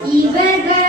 இவர்கள்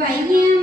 白烟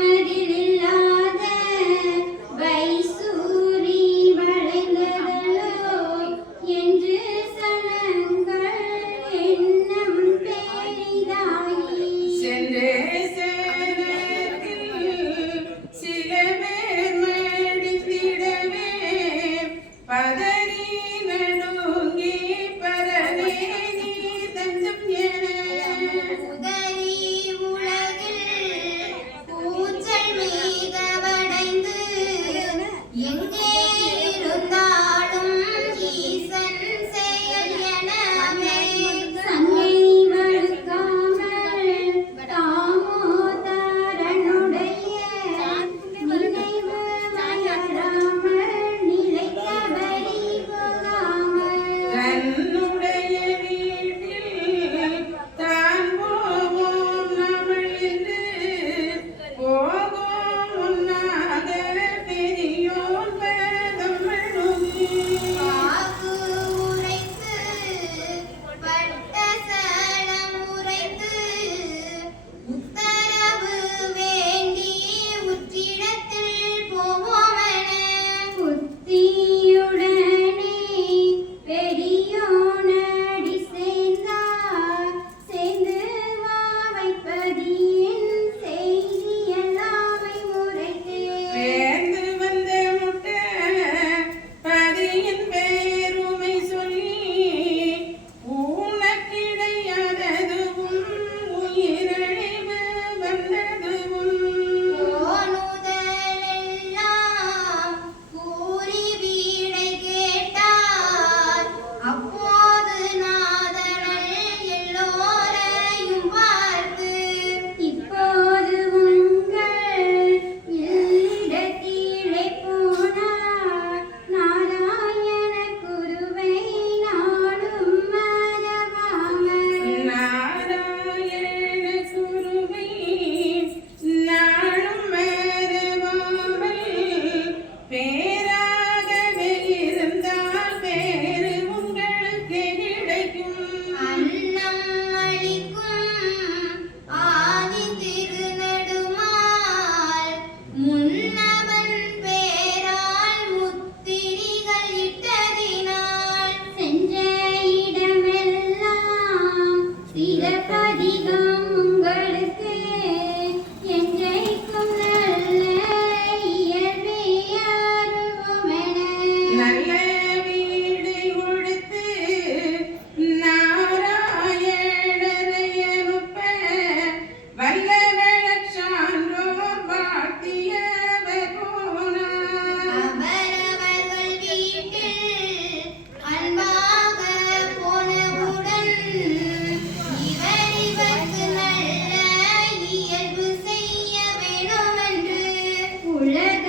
mulher